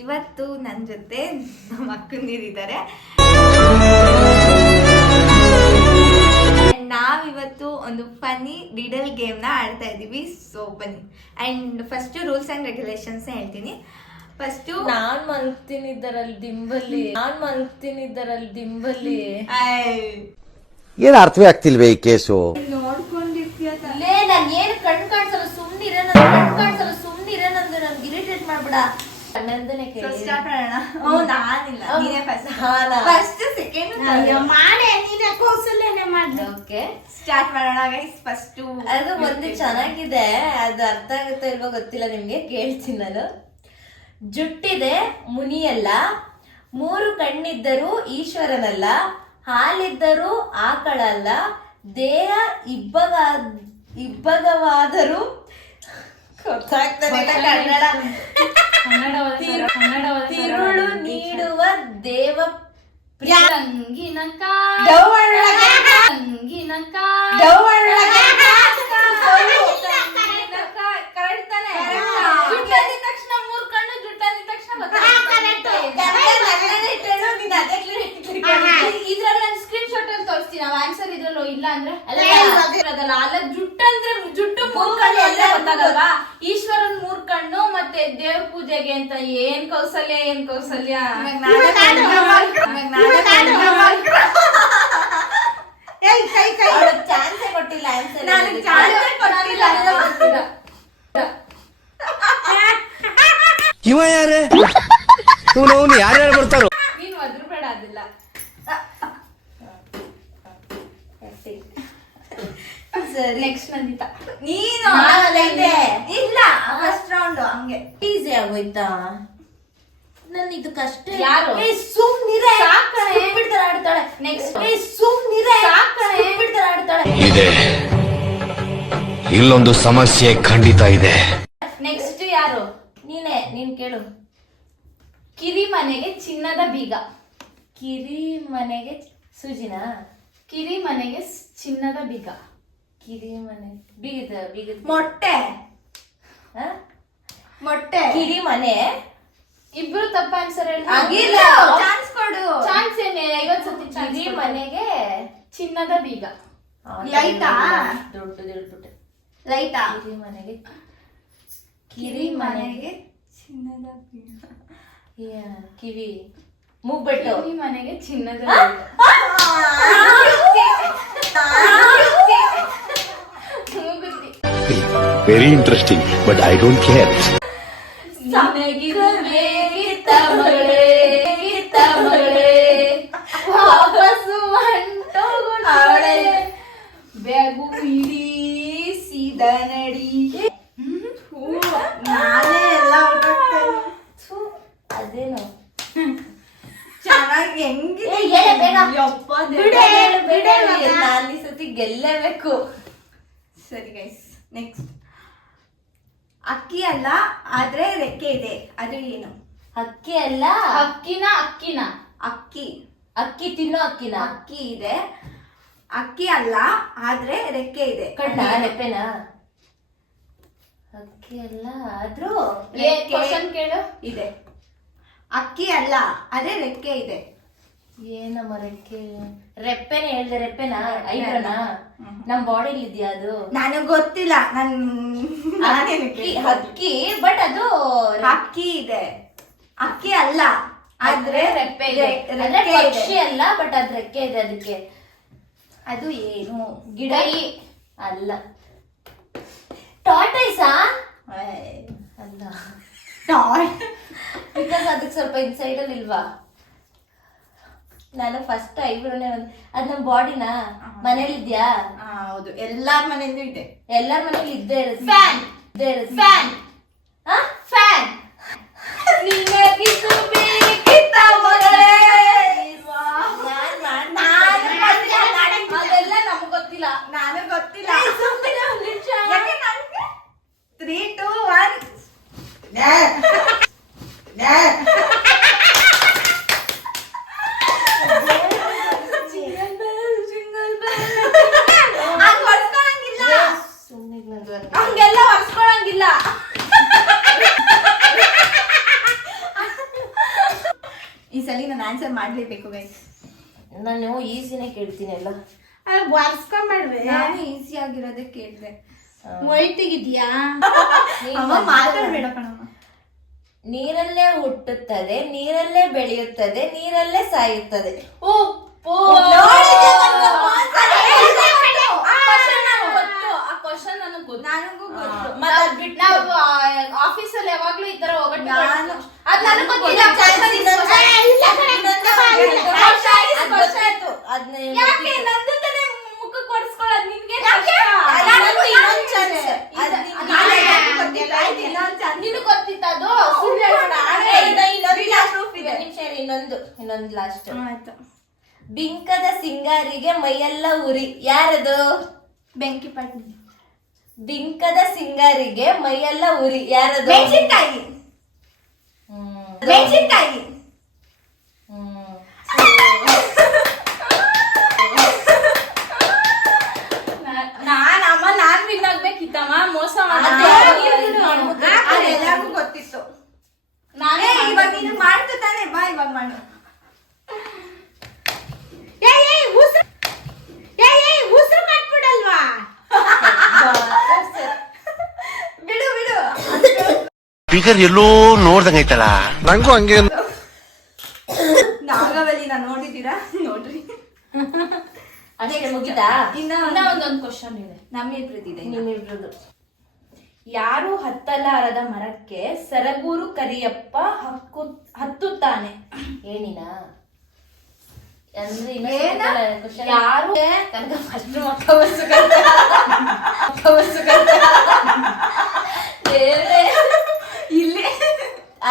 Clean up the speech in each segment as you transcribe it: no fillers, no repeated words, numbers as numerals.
ಇವತ್ತು ನನ್ನ ಜೊತೆ ನಮ್ಮ ಅಕ್ಕಂದಿರಿದ್ದಾರೆ. ನಾವಿವತ್ತು ಒಂದು ಫನ್ನಿ ರಿಡಲ್ ಗೇಮ್ನ ಆಡ್ತಾ ಇದ್ದೀವಿ. ಸೊ ಬನ್ನಿ. And first rules and regulations ಹೇಳ್ತೀನಿ. ಫಸ್ಟು ನಾನ್ ಮಲ್ಗ್ತೀನಿ ದಿಂಬಲ್ಲಿ ಏನ್ ಅರ್ಥವೇ ಆಗ್ತಿಲ್ವೇ ಈ ಕೇಸು. ನೋಡ್ಕೊಂಡಿರ್ತೀಯ ನಾನು ಏನು ಕಣ್ ಕಾಣಿಸಲ್ಲ ಸುಮ್ನಿರ ನಂದು ನನ್ಗೆ ಇರಿಟೇಟ್ ಮಾಡ್ಬೇಡ. ಸ್ಟಾರ್ಟ್ ಮಾಡೋಣ ಗೈಸ್. ಫಸ್ಟ್ ಅದು ಒಂದು ಚೆನ್ನಾಗಿದೆ, ಅದು ಅರ್ಥ ಆಗುತ್ತೋ ಇಲ್ವೋ ಗೊತ್ತಿಲ್ಲ ನಿಮ್ಗೆ, ಕೇಳ್ತೀನಿ ನಾನು. ಜುಟ್ಟಿದೆ ಮುನಿಯಲ್ಲ, 3 ಕಣ್ಣಿದ್ದರೂ ಈಶ್ವರನಲ್ಲ, ಹಾಲಿದ್ದರೂ ಆಕಳಲ್ಲ, ದೇಹ ಇಬ್ಬಗವಾದರೂ ತಿರುಳು ನೀಡುವ ದೇವ ಇದ್ರಲ್ಲಿ ನಾನು ಸ್ಕ್ರೀನ್ ಶಾಟ್ ಅಲ್ಲಿ ತೋರಿಸ್ತೀನಿ. ನಾವು ಆನ್ಸರ್ ಇದ್ರಲ್ಲೂ ಇಲ್ಲ ಅಂದ್ರೆ ಅಲ್ಲ. ಜುಟ್ಟು 3 ಕಣ್ಣು ಎಲ್ಲ ಗೊತ್ತಾಗಲ್ವಾ? ಈಶ್ವರನ್ 3 ಕಣ್ಣು ಮತ್ತೆ ದೇವ್ರ ಪೂಜೆಗೆ ಅಂತ ಏನ್ ಕೌಸಲ್ಯ ಚಾನ್ಸೇ ಕೊಟ್ಟಿಲ್ಲ ಆನ್ಸರ್. ಇವ ಯಾರೇ ಯಾರ್ಯಾರು ಬರ್ತಾರೋ. ನೀನು ಅದ್ರಬೇಡ ಅದಿಲ್ಲ. ನೆಕ್ಸ್ಟ್ ನಂದಿತಾ ನೀನು ಇಲ್ಲ ಫಸ್ಟ್ ರೌಂಡ್ ಹಂಗೆ ಈಸಿ ಆಗೋಯ್ತಾ? ನನ್ ಇದು ಕಷ್ಟ. ಯಾರು? ಸುಮ್ನಿರೆ ಆಡ್ತಾಳೆ. ನೆಕ್ಸ್ಟ್ ಆಡ್ತಾಳೆ. ಇದೆ, ಇಲ್ಲೊಂದು ಸಮಸ್ಯೆ ಖಂಡಿತ ಇದೆ. ನೆಕ್ಸ್ಟ್ ಯಾರು? ನೀನ್ ಕೇಳು. ಕಿರಿ ಮನೆಗೆ ಚಿನ್ನದ ಬೀಗ. ಕಿರಿ ಮನೆಗೆ ಸೂಜಿನಾ? ಕಿರಿ ಮನೆಗೆ ಚಿನ್ನದ ಬೀಗ. ಕಿರಿ ಮನೆ ಬೀಗದ ಮೊಟ್ಟೆ. ಕಿರಿ ಮನೆ. ಇಬ್ರು ತಪ್ಪ ಆನ್ಸರ್ ಆಗಿಲ್ಲ. ಚಾನ್ಸ್ ಕೊಡು. ಚಾನ್ಸ್ ಏನೇ 50 ಸತಿ. ಕಿರಿ ಮನೆಗೆ ಚಿನ್ನದ ಬೀಗ. ಲೈಟಾ? ದೊಡ್ಡದು ಹೇಳ್ಬಿಟ್ಟೆ. ಲೈಟಾ? ಕಿರಿ ಮನೆಗೆ ಚಿನ್ನದ ಬೀಗ. ಕಿವಿ ಮೂಗ್ಬೆಟ್ಟು. ಕಿರಿ ಮನೆಗೆ ಚಿನ್ನದ ಬೀಗ. Very interesting, but I don't care. ವಾಪಸ್ಸು ಹೊಂಟೋಗುತ್ತಾಳೆ, ಬ್ಯಾಗು ಇಳಿಸಿದ ನಡಿ. ನಾನೇ ಎಲ್ಲ ಅದೇನು ಚೆನ್ನಾಗಿ ಹೆಂಗಿದೆ. ನಾನು ಈ ಸತಿ ಗೆಲ್ಲೇಬೇಕು. ಸರಿ ಗೈಸ್, ನೆಕ್ಸ್ಟ್. ಅಕ್ಕಿ ಅಲ್ಲ ಆದ್ರೆ ರೆಕ್ಕೆ ಇದೆ, ಅದು ಏನು? ಅಕ್ಕಿ ಅಲ್ಲ. ಅಕ್ಕಿನ ಅಕ್ಕಿ ತಿನ್ನೋ ಅಕ್ಕಿನ. ಅಕ್ಕಿ ಇದೆ, ಅಕ್ಕಿ ಅಲ್ಲ ಆದ್ರೆ ರೆಕ್ಕೆ ಇದೆ. ಕಣ್ಣ ನೆಪ್ಪೆನಾ? ಅಕ್ಕಿ ಅಲ್ಲ ಆದ್ರೂ ಕ್ವಶನ್ ಕೇಳು. ಇದೆ. ಅಕ್ಕಿ ಅಲ್ಲ ಆದ್ರೆ ರೆಕ್ಕೆ ಇದೆ. ಏನಮ್ಮ ರೆಕ್ಕೆ? ರೆಪ್ಪೆನೆ ಹೇಳ್ದೆ. ರೆಪ್ಪೆನಾ? ಐಬ್ರನಾ? ನಮ್ ಬಾಡಿಲಿ ಇದೆಯಾ ಅದು? ನನಗ್ ಗೊತ್ತಿಲ್ಲ. ಅಕ್ಕಿ ಬಟ್ ಅದು ಅಕ್ಕಿ ಇದೆ. ಅಕ್ಕಿ ಅಲ್ಲ ಆದ್ರೆ ರೆಪ್ಪೆ ಇದೆ. ಪಕ್ಷಿ ಅಲ್ಲ ಬಟ್ ಅದ್ ರೆಕ್ಕೆ ಇದೆ. ಅದಕ್ಕೆ ಅದು ಏನು? ಗಿಡ ಅಲ್ಲ. ಟಾರ್ಟೈಸಾ? ಅಲ್ಲ. ಬಿಕಾಸ್ ಅದಕ್ಕೆ ಸ್ವಲ್ಪ ಇನ್ಸೈಡ್ ಅಲ್ಲಿ ಇಲ್ವಾ? ನಾನು ಫಸ್ಟ್ ಐಬ್ರೋನೇ ಅದ್ ನಮ್ ಬಾಡಿನಾ? ಮನೇಲಿ ಇದ್ಯಾ? ಹೌದು, ಎಲ್ಲಾರ ಮನೆಯಲ್ಲೂ ಇದೆ. ಎಲ್ಲಾರ ಮನೇಲಿ ಇದ್ದೇ ಇರುತ್ತೆ. ಫ್ಯಾನ್. ಅದೆಲ್ಲ ನಮ್ಗೆ ಗೊತ್ತಿಲ್ಲ. ನನಗ್ ಗೊತ್ತಿಲ್ಲ. 3, 2, 1. ಹಂಗೆಲ್ಲ ಒರ್ಸ್ಕೊಳಂಗಿಲ್ಲ. ಅಲ್ಲಿ ನಾನು ಆನ್ಸರ್ ಮಾಡ್ಲೇಬೇಕು ಗೈಸ್. ನಾನು ಈಸಿನೇ ಕೇಳ್ತೀನಿ ಎಲ್ಲ. ಬಾರ್ಸ್ಕೊಂಡ್ಬೇಡ್ವೆ. ನಾನು ಈಸಿ ಆಗಿರೋದೇ ಕೇಳಿದೆ. ಒಯ್ತಿಗಿದ್ಯಾ? ಅಮ್ಮ ಮಾತಾಡ್ಬೇಡಪ್ಪ ನಮ್ಮ. ನೀರಲ್ಲೇ ಹುಟ್ಟುತ್ತದೆ, ನೀರಲ್ಲೇ ಬೆಳೆಯುತ್ತದೆ, ನೀರಲ್ಲೇ ಸಾಯುತ್ತದೆ. ಉಪ್ಪು. ನನಗೂ ಗೊತ್ತು. ನಾವು ಆಫೀಸಲ್ಲಿ ಯಾವಾಗ್ಲೂ ಈ ತರ ಒಗಟ್ಟು ನಾನು ಅದ್ ನನಗ್ ಗೊತ್ತಿಲ್ಲ. ಯಾಕೆ ನಂದು ತಾನೇ ಮುಖಕ್ಕೆ ಹೊಡ್ಸ್ಕೊಳ್ಳೋದು ನಿನ್ಗೆ ಕಷ್ಟ? ನಿನಗ್ ಗೊತ್ತಿತ್ತ ಅದು? ಸುಳ್ಳು ಹೇಳ್ಬೇಡ. ಇನ್ನೊಂದು ಲಾಸ್ಟ್. ಆಯ್ತು. ಬಿಂಕದ ಸಿಂಗಾರಿಗೆ ಮೈಯೆಲ್ಲ ಉರಿ, ಯಾರದು? ಬೆಂಕಿ ಪಟ್ಟಿ. ಬಿಂಕದ ಸಿಂಗಾರಿಗೆ ಮೈಯೆಲ್ಲ ಉರಿ, ಯಾರದು? ಮೆಣಸಿನ್ಕಾಯಿ. ಮೆಣಸಿನ್ಕಾಯಿ. ನಾನ್ ವಿನ್ ಆಗ್ಬೇಕಿತ್ತಮ್ಮ. ಮೋಸ ಅದೆಲ್ಲರಿಗೂ ಗೊತ್ತಿತ್ತು. ನಾನೇ ಇವಾಗ ನೀನು ಮಾಡ್ತು ತಾನೆ, ಬಾ ಇವಾಗ ಮಾಡು. ಉಸಿರು ಕಟ್ಬಿಡಲ್ವಾ? ಬಿಡು ಬಿಡು. ಫಿಗರ್ ಎಲ್ಲೋ ನೋಡ್ದಂಗೈತಲ್ಲ. ನಂಗೂ ಹಂಗೆ. ನಾಗವಲ್ಲಿನ ನೋಡಿದೀರಾ? ನೋಡ್ರಿ. ಅಷ್ಟೇ ಮುಗಿತಾ? ಇನ್ನ ಒಂದೊಂದು ಕ್ವಶನ್ ಇದೆ ನಮ್ಮಿಬ್ರದಿದೆ. ನಿಮ್ಮಿಬ್ರದ್ದು. ಯಾರು ಹತ್ತಲಾರದ ಮರಕ್ಕೆ ಸರಗೂರು ಕರಿಯಪ್ಪ ಹತ್ತುತ್ತಾನೆ? ಏನಿನಾ ಅಂದ್ರೆ ಏನ? ಯಾರು ಕನಕ ಫಸ್ಟ್ ಇಲ್ಲೇ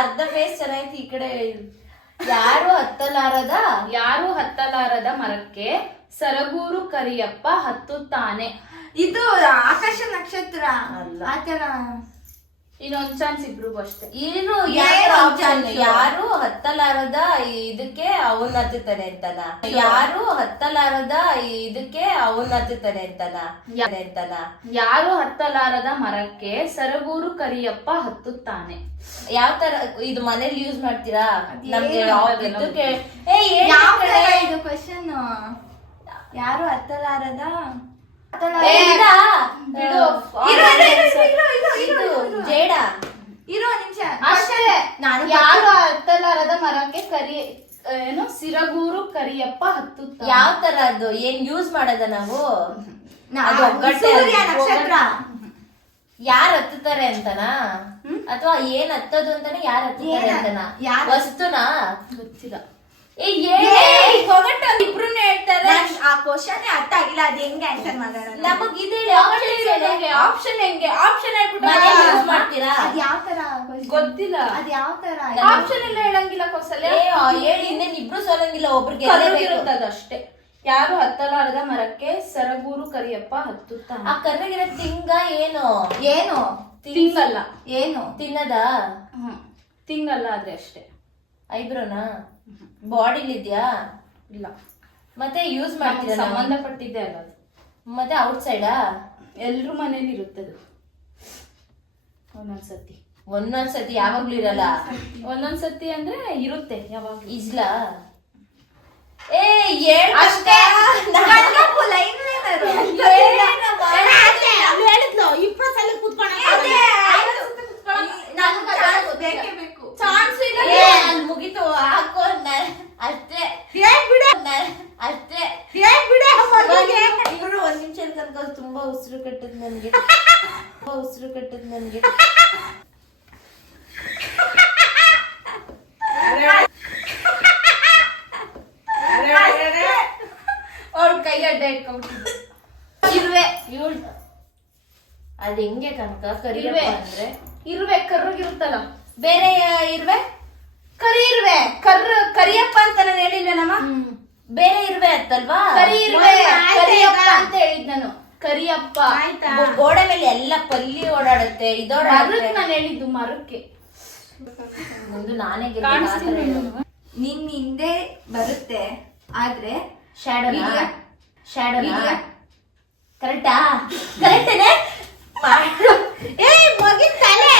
ಅರ್ಧ ಪೇಸ್ ಚೆನ್ನಾಯ್ತು. ಈ ಕಡೆ ಯಾರು ಹತ್ತಲಾರದ ಮರಕ್ಕೆ ಸರಗೂರು ಕರಿಯಪ್ಪ ಹತ್ತುತ್ತಾನೆ? ಇದು ಆಕಾಶ ನಕ್ಷತ್ರ ಅಲ್ಲ. ಆತರ. ಇನ್ನೊಂದ್ ಚಾನ್ಸ್ ಇಬ್ರಿಗೂ ಅಷ್ಟೇ. ಏನು ಏನು ಆಪ್ಷನ್? option? ಯಾರು ಹತ್ತಲಾರದ ಇದಕ್ಕೆ ಅವನ್ ಹತ್ತುತ್ತಾನೆ ಅಂತನ? ಯಾರು ಹತ್ತಲಾರದ ಇದಕ್ಕೆ ಅವನ್ ಹತ್ತುತ್ತಾನೆ ಅಂತನ? ಯಾರು ಹತ್ತಲಾರದ ಮರಕ್ಕೆ ಸರಗೂರು ಕರಿಯಪ್ಪ ಹತ್ತುತ್ತಾನೆ? ಯಾವ ತರ ಇದು ಮನೇಲಿ ಯೂಸ್ ಮಾಡ್ತೀರಾ? ನಮ್ಗೆ ಅದೇನೋ ಇದಕ್ಕೆ ಯಾವ ತರ ಇದು ಕ್ವಶನ್? ಯಾರು ಹತ್ತಲಾರದ ಜೇಡ. ಇರೋ ನಿಮಿಷ ಅಷ್ಟೇ. ಯಾರು ಹತ್ತಲಾರದ ಮರಕ್ಕೆ ಸಿರಗೂರು ಕರಿಯಪ್ಪ ಹತ್ತುತ್ತಾನೆ? ಯಾವ ತರ ಅದು? ಏನ್ ಯೂಸ್ ಮಾಡದ ನಾವು? ಅದು ಒಗ್ಗಟ್ಟೆ ಸೂರ್ಯ ಅಲ್ಲ. ನಕ್ಷತ್ರ. ಯಾರ್ ಹತ್ತುತ್ತಾರೆ ಅಂತನಾ? ಅಥವಾ ಏನ್ ಹತ್ತೋದು ಅಂತಾನೆ? ಯಾರ್ ಹತ್ತುತ್ತಾರೆ ಅಂತನಾ? ವಸ್ತುನಾ? ಗೊತ್ತಿಲ್ಲ. ಇಬ್ರು ಹೇಳ್ತಾರೆ. ಆ ಕ್ವಶನ್ ಅರ್ಥ ಆಗಿಲ್ಲ. ಅದ್ ಹೆಂಗೆ ಆನ್ಸರ್ ಮಾಡೋಣ? ನಮಗ್ ಇದೆ ಆಪ್ಷನ್ ಹೆಂಗೆ? ಆಪ್ಷನ್ ಯೂಸ್ ಮಾಡ್ತೀರಾ? ಅದ್ ಯಾವ ತರ question? ಗೊತ್ತಿಲ್ಲ. ಅದ್ ಯಾವ ತರ? ಆಪ್ಷನ್ ಎಲ್ಲ ಹೇಳಂಗಿಲ್ಲ ಕೌಸಲ್ಯ. ಹೇಳಿ ಇನ್ನೇನ್ ಇಬ್ರು ಸೋಲಂಗಿಲ್ಲ, ಒಬ್ರಿಗೆ ಕರ್ರಗಿರುತ್ತದು ಅಷ್ಟೇ. ಯಾರು ಹತ್ತಲಾರದ ಮರಕ್ಕೆ ಸರಗೂರು ಕರಿಯಪ್ಪ ಹತ್ತುತ್ತಾನೆ? ಆ ಕರ್ರಗಿರೋ ತಿಂಗ ಏನು? ಏನು ತಿಂಗಲ್ಲ. ಏನು ತಿನ್ನದ? ತಿಂಗಲ್ಲ ಆದ್ರೆ ಅಷ್ಟೇ. ಐಬ್ರೋನಾ? ಬಾಡಿಲಿದ್ಯಾ? ಇಲ್ಲ. ಮತ್ತೆ ಯೂಸ್ ನಮ್ಗೆ ಮಾಡ್ತೀರಾ? ಸಂಬಂಧಪಟ್ಟಿದ್ದೆ ಅಲ್ಲ ಅದು. ಮತ್ತೆ ಔಟ್ ಸೈಡಾ? ಎಲ್ರ ಮನೇಲಿ ಇರುತ್ತದು ಒಂದೊಂದ್ಸತಿ. ಒಂದೊಂದ್ಸತಿ ಯಾವಾಗ್ಲೂ ಇರಲ್ಲ. ಒಂದೊಂದ್ಸತಿ ಅಂದ್ರೆ ಇರುತ್ತೆ ಯಾವಾಗ್ಲೂ. ಇಸ್ಲಾ? ಅಷ್ಟೇ. ಬೇಕೇ ಬೇಕು. ಚಾನ್ಸ್ ಇಲ್ಲ. ಮುಗಿತು ಹಾಕೋ. ಅಷ್ಟೇ ಅಷ್ಟೇ. ಇವರು ಒಂದ್ ನಿಮಿಷ ತನಕ ತುಂಬಾ ಉಸಿರು ಕಟ್ಟದ್ ನನ್ಗೆ. ಅವ್ಳ ಕೈ ಅಡ್ಡ ಇಟ್ಕೊಂಡ್ಬಿಟ್ಟಿದ್ದು. ಇರುವೆ. ಅದ್ ಹೆಂಗೆ ಕನಕ? ಕರಿಯಪ್ಪ ಇರುವೆ ಅಂದ್ರೆ ಇರುವೆ ಕರ್ರಗಿರುತ್ತಲ್ಲ. ಬೇರೆ ಇರುವೆ? ಕರಿ ಇರುವೆ. ಕರಿಯಪ್ಪ ಅಂತ ನಾನು ಹೇಳಿಲ್ವೇ ನಮ್ಮ? ಬೇರೆ ಇರುವೆ ಅಂತಲ್ವಾ? ಕರಿ ಇರುವೆ ಕರಿಯಪ್ಪ ಅಂತ ಹೇಳಿದ್ ನಾನು. ಕರಿಯಪ್ಪ ಗೋಡೆ ಮೇಲೆ ಎಲ್ಲ ಪಲ್ಲಿ ಓಡಾಡುತ್ತೆ, ಇದೋಡಾಡುತ್ತೆ. ನಾನು ಹೇಳಿದ್ದು ಮರಕ್ಕೆ. ಮುಂದೆ ನಾನೇ ನಿನ್ ಹಿಂದೆ ಬರುತ್ತೆ ಆದ್ರೆ ಶ್ಯಾಡೋನಾ? ಕರೆಕ್ಟಾ? ಕರೆಕ್ಟೇನೆ? ಮಗಿನ್ ತಲೆ.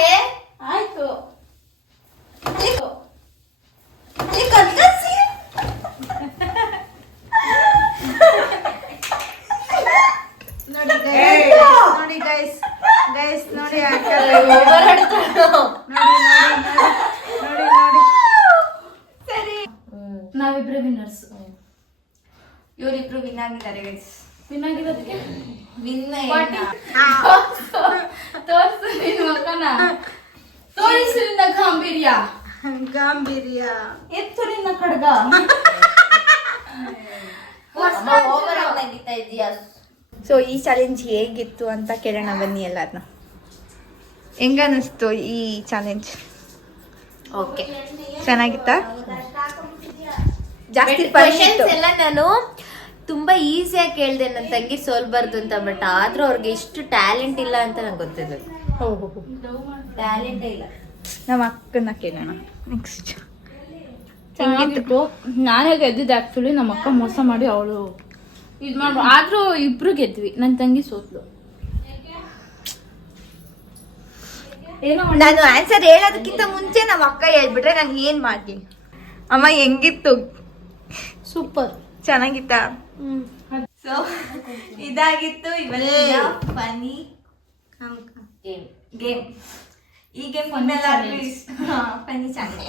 ಮಾಡೆ. ಆಯ್ತು. ಅಲ್ಲಿ ಕತ್ತರಿಸಿ. ನೋಡಿ ಗೈಸ್ ನೋಡಿ ನೋಡಿ ಸರಿ, ನಾವಿಬ್ರೆ ವಿನ್ನರ್ಸ್. ಇವರಿಬ್ರು ವಿನ್ ಆಗಿದ್ದಾರೆ ಗೈಸ್. ವಿನ್ ಆಗಿರೋದಕ್ಕೆ ವಿನ್ ತೋರಿಸು ನಿನ್ನ ಮಕ್ಕನ, ತೋರಿಸು ನಿನ್ನ ಗಾಂಭೀರ್ಯ ಎತ್ತು ನಿನ್ನ ಖಡ್ಗ. ಓವರ್ ಆಗಿ ನಗಿತಾ ಇದೀಯಾ. ಸೊ ಈ ಚಾಲೆಂಜ್ ಹೇಗಿತ್ತು ಅಂತ ಕೇಳೋಣ ಬನ್ನಿ ಎಲ್ಲಾರನ್ನ. ಹೆಂಗನ್ನಿಸ್ತು ಈ ಚಾಲೆಂಜ್? ಓಕೆ, ಚೆನ್ನಾಗಿತ್ತಾ? ಜಾಸ್ತಿ ಕ್ವೆಶ್ಚನ್ಸ್ ಎಲ್ಲ ನಾನು ತುಂಬಾ ಈಸಿಯಾಗಿ ಕೇಳ್ದೆ ನನ್ನ ತಂಗಿ ಸೋಲ್ಬಾರ್ದು ಅಂತ. ಬಟ್ ಆದ್ರೂ ಅವ್ರಿಗೆ ಎಷ್ಟು ಟ್ಯಾಲೆಂಟ್ ಇಲ್ಲ ಅಂತ ನಂಗೆ ಗೊತ್ತಿದೆ. ಟ್ಯಾಲೆಂಟೇ ಇಲ್ಲ. ನಮ್ಮ ಅಕ್ಕನ ಕೇಳೋಣ ನೆಕ್ಸ್ಟ್. ಚೆನ್ನಾಗಿತ್ತು. ನಾನೇ ಗೆದ್ದಿದ್ದೆ ಆಕ್ಚುಲಿ. ನಮ್ಮ ಅಕ್ಕ ಮೋಸ ಮಾಡಿ ಅವಳು ಇದ್ ಮಾಡ್ಬೋ. ಆದ್ರೂ ಇಬ್ರು ಗೆದ್ವಿ. ನನ್ನ ತಂಗಿ ಸೋತ್ಲು. ಏನೋ ನಾನು ಆನ್ಸರ್ ಹೇಳೋದಕ್ಕಿಂತ ಮುಂಚೆ ನಮ್ಮ ಅಕ್ಕ ಹೇಳ್ಬಿಟ್ರೆ ನಾನು ಏನ್ ಮಾಡ್ಲಿ? ಅಮ್ಮ ಹೆಂಗಿತ್ತು? ಸೂಪರ್. ಚೆನ್ನಾಗಿತ್ತಾ? ಸೊ ಇದಾಗಿತ್ತು ಇವತ್ತಿನ ಫನಿ ಗೇಮ್. ಈ ಗೇಮ್ ನಿಮ್ಮೆಲ್ಲರಿಗೂ ಇಷ್ಟ. ಫನಿ ಚಾಲೆಂಜ್.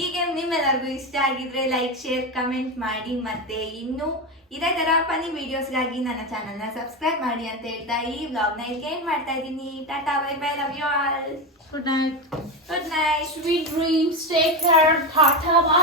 ಈ ಗೇಮ್ ನಿಮ್ಮೆಲ್ಲರಿಗೂ ಇಷ್ಟ ಆಗಿದ್ರೆ ಲೈಕ್, ಶೇರ್, ಕಮೆಂಟ್ ಮಾಡಿ. ಮತ್ತೆ ಇನ್ನು ಇದೇ ತರ ಫನಿ ವಿಡಿಯೋಸ್ಗಾಗಿ ನನ್ನ ಚಾನಲ್ನ ಸಬ್ಸ್ಕ್ರೈಬ್ ಮಾಡಿ ಅಂತ ಹೇಳ್ತಾ ಈ ವ್ಲಾಗ್ನ ಇಲ್ಲಿಗೆ ಎಂಡ್ ಮಾಡ್ತಾ ಇದ್ದೀನಿ. Tata, bye bye, love you all. Good night. Good night. Sweet dreams. Take care. Tata. Bye.